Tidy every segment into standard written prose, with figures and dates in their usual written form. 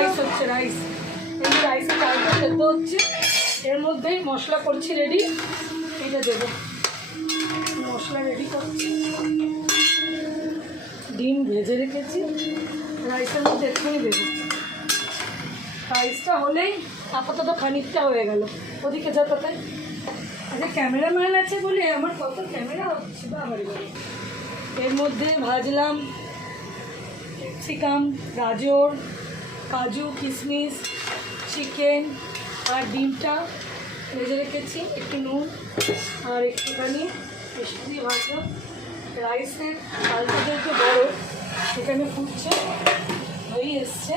Rice হচ্ছে, rice এই রাইসে চালটা সেদ্ধ হচ্ছে, এর মধ্যেই মশলা করছি রেডি। এটা দেবো, মশলা রেডি করছি, ডিম ভেজে রেখেছি, রাইসের মধ্যে এক্ষুনি দেবো। রাইসটা হলেই আপাতত খানিকটা হয়ে গেল, ওদিকে যাতাতে আচ্ছা ক্যামেরাম্যান আছে বলে আমার কত ক্যামেরা হচ্ছে বাবারি বাড়ি। এর মধ্যে ভাজলাম ক্যাপসিকাম, গাজর, কাজু, কিশমিশ, চিকেন আর ডিমটা ভেজে রেখেছি, একটু নুন আর একটুখানি মিষ্টি দিয়ে ভাজলাম। রাইসের চালটা যেহেতু বড়ো সেখানে ফুটছে, হয়ে এসছে,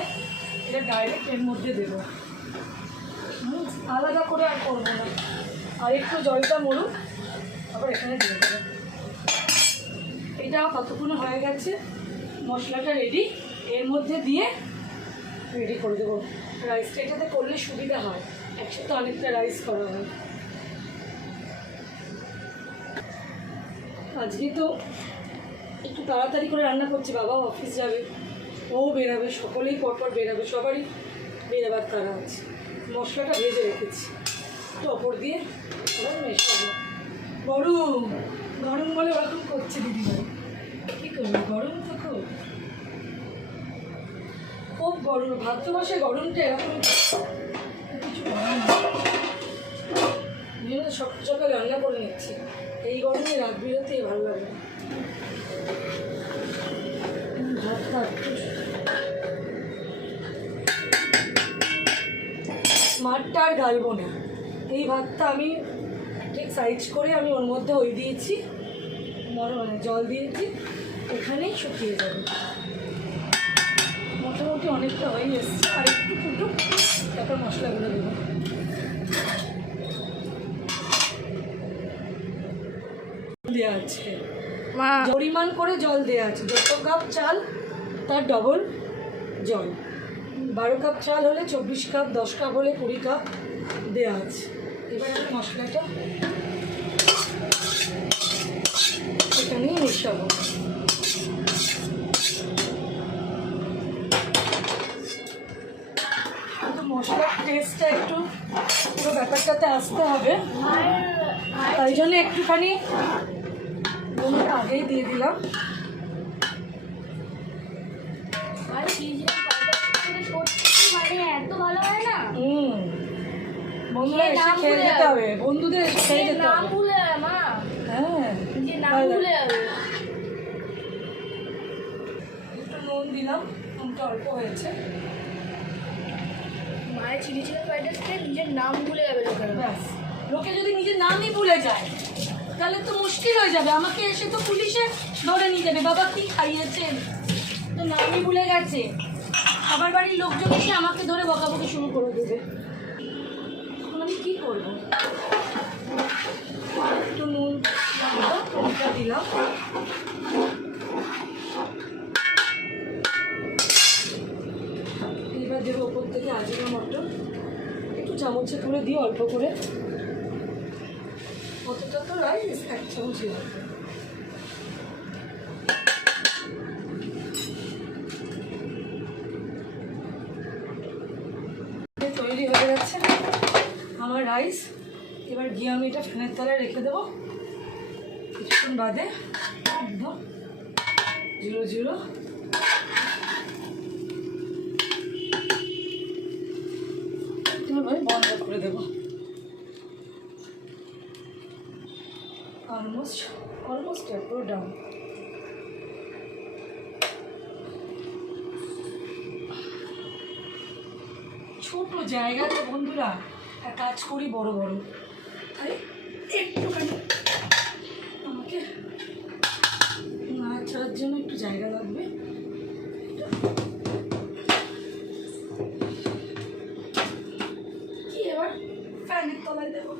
এটা ডাইরেক্ট এর মধ্যে দেবো, আলাদা করে আর করবো না। আর একটু জলটা মরুক, আবার এখানে দিয়ে দেবো। এটা কতক্ষণ হয়ে গেছে, মশলাটা রেডি, এর মধ্যে দিয়ে রেডি করে দেবো রাইসটা। এটাতে করলে সুবিধা হয়, একসাথে অনেকটা রাইস করা হয়। আজকে তো একটু তাড়াতাড়ি করে রান্না করছি, বাবা অফিস যাবে, ও বেরাবে, সকলেই পরপর বেরাবে, সবারই বেরাবার তারা আছে। মশলাটা ভেজে রেখেছি, তো ওপর দিয়ে সবাই মেশাবো। গরম গরম বলে ওরকম করছে দিদিভাই, কী করবো, গরম তো খুব গরম, ভাদ্র মাসে গরমটা এরকম কিছু গরম না, সকাল সকাল রান্না করে নিচ্ছি, এই গরমে রাত বিরতে ভালো লাগে। ভাতটা মাঠটা আর গালবো না, এই ভাতটা আমি ঠিক সাইজ করে আমি ওর মধ্যে ওই দিয়েছি, মানে জল দিয়েছি, এখানেই শুকিয়ে যাবে। মোটামুটি অনেকটা হয়ে এসছে, আর একটু ফুটুক, তারপর মশলাগুলো দেবো। দেওয়া আছে পরিমাণ করে জল দেওয়া আছে, যত কাপ চাল তার ডবল জল, 12 কাপ চাল হলে 24 কাপ, 10 কাপ হলে 20 কাপ দেওয়া আছে। এবার আমি মশলাটা এখানেই মেশাবো। মশলার টেস্টটা একটু পুরো ব্যাপারটাতে আসতে হবে, তাই জন্য একটুখানি নুনটা আগেই দিয়ে দিলাম। বন্ধুরা এসে খেয়ে যেতে হবে, বন্ধুদের এসে খেয়ে যেতে হবে। হ্যাঁ একটু নুন দিলাম, নুনটা অল্প হয়েছে। মায়ের চিলি চিকেন ফ্রাইড রাইসে নিজের নাম ভুলে যাবে লোকেরা, ব্যাস, লোকে যদি নিজের নামই ভুলে যায় তাহলে তো মুশকিল হয়ে যাবে, আমাকে এসে তো পুলিশে ধরে নিয়ে যাবে, বাবা কি খাইয়েছেন, তো নামই ভুলে গেছে, আমার বাড়ির লোকজন এসে আমাকে ধরে বকাবকি শুরু করে দেবে, এখন আমি কী করবো। একটু নুনটা দিলাম, এবার দেবো ওপর থেকে আজিনামোটো, একটু চামচে তুলে দিই অল্প করে, অতটা তো রাইস 1 চামচ লাগবে। তৈরি হয়ে যাচ্ছে আমার রাইস, এবার গিয়ে আমি এটা ফ্যানের তলায় রেখে দেবো, কিছুক্ষণ বাদে একদম জিরো জিরো বন্ধ করে দেবো। অলমোস্ট পুরো ডাউন। ছোট জায়গাতে বন্ধুরা কাজ করি বড় বড়, তাই একটুখানি আমাকে নাড়াচাড়ার জন্য একটু জায়গা লাগবে। কি এবার ফ্যানের তলায় দেবো।